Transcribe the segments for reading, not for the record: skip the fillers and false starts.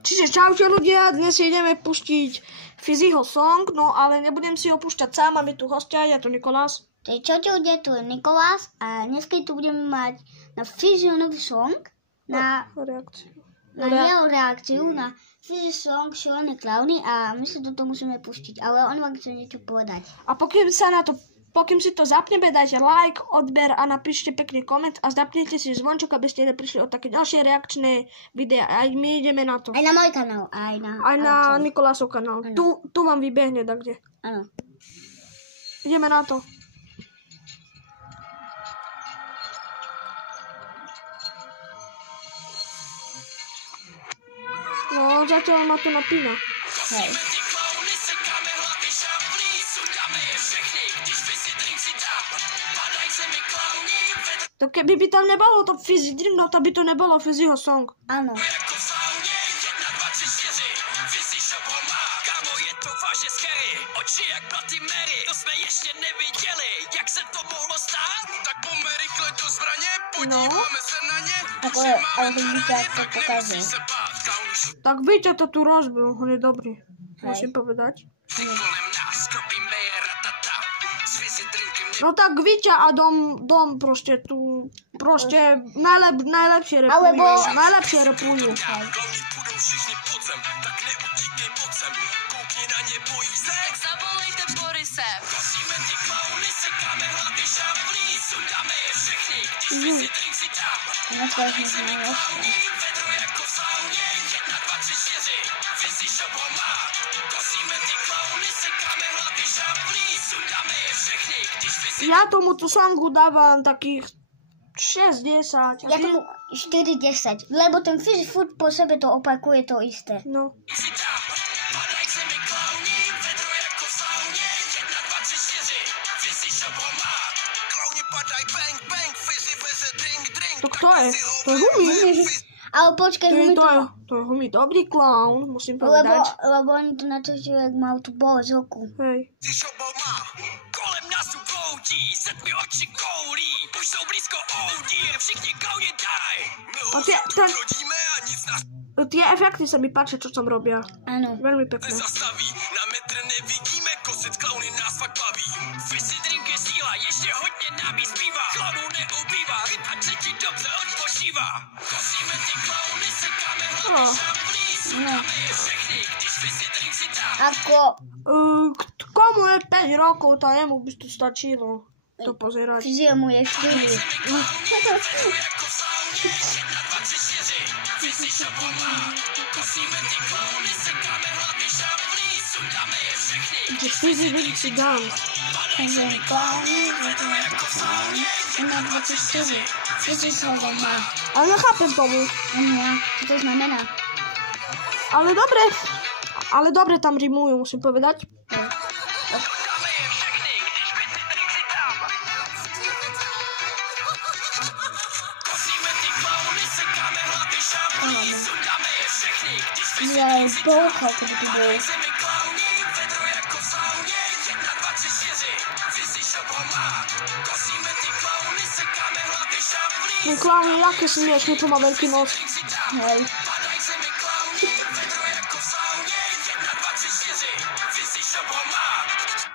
Čiže čaute ľudia, dnes ideme pustiť Fizzyho song, no ale nebudem si ho púšťať sám, máme tu hostia, ja tu Nikolás. Čaute ľudia, tu je Nikolás a dneska tu budeme mať na Fizzyho nový song, na jeho reakciu na Fizzy song Šialené klauny a my sa toto musíme pustiť, ale on vám chce niečo povedať. A pokým si to zapneme, dajte like, odber a napíšte pekný koment a zapnite si zvončok, aby ste neprišli o také ďalšie reakčné videá. Aj my ideme na to. Aj na môj kanál, aj na Nikolásov kanál. Tu vám vybehne tak kde. Áno. Ideme na to. No, zatiaľ ma to napína. Hej. To keby by tam nebolo to Fizzy Drink, no to by to nebolo Fizzyho song. Áno. Oči jak Bloody Mary, to jsme ještě neviděli, jak se to mohlo stát? Tak pojďme rychle do zbraně, podíváme se na ně. Ale vidíte, jak to pokazuje. Tak Víťa to tu rozbil, on je dobrý, musím povedať. No tak Víťa a Dom proste tu, proste najlepšie repujú. Najlepšie repujú. Zavolejte Borise. Kosíme ty klauny, sekáme hlavy šavlí, sundáme je všechny, když Fizzy Drink si dám. Padajte mi klauny, vedro jako v sauně, 1, 2, 3, 4, Fizzy šobo má. Kosíme ty klauny, sekáme hlavy šavlí, sundáme je všechny, když Fizzy... Ja tomuto songu dávam takých 6-10. Ja tomu 4-10, lebo ten Fizzy furt po sebe to opakuje to isté. No. Padajte mi klauny, vedro jako v sauně, 1, 2, 3, 4, Fizzy šobo má. Klauny padaj bang bang, Fizzy veze drink drink. To kto je? To je Humi. Ale počkaj, To je Humi dobrý clown, musím povedať. lebo oni to natočili, jak mal tú bolesť z oku. Hej. Fizzy šobo má. Kolem nás tu bloudí, se tmy oči koulí, už jsou blízko oudír, všichni klauně daj. My ho rodíme a nic nás Tie efekty sa mi páčia, čo som robia. Áno. Veľmi pekné. nezastaví, na metr nevidíme, kosit klauny nás fakt baví. Fizzy Drink je síla, ještě hodně nám jí zbývá, klaunů neubývá, ryba třetí dobře odpočívá. Kosíme ty klauny, sekáme hlavy šavlí, sundáme je všechny, když Fizzy Drink si dá. Ako... Komu je 5 rokov, to jemu by to stačilo to pozerať. Fizzymu je 4. Kde Fizzy Drink si dám. Ale nechápem tomu. Čo to znamená? Ale dobre tam rimujú, musím povedať. Ja boucha, keby to bolo. No clown, jaké smiešne, čo má veľký nos. Hej.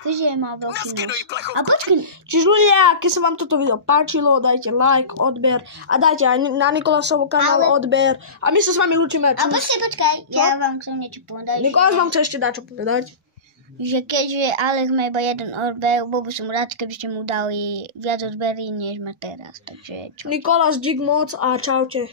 Fizzy má veľký nos. A počkaj, Čiže ľudia, keď sa vám toto video páčilo, dajte like, odber a dajte aj na Nikolásovu kanál odber. A my sa s vami lúčime. a počkaj, ja vám chcem niečo povedať. Nikolás vám chce ešte dať čo povedať. Že keďže Alek má iba jeden odber, bol by som rád, keby ste mu dali viac odberí, než má teraz. Takže čo? Nikolás, dík moc a čaute.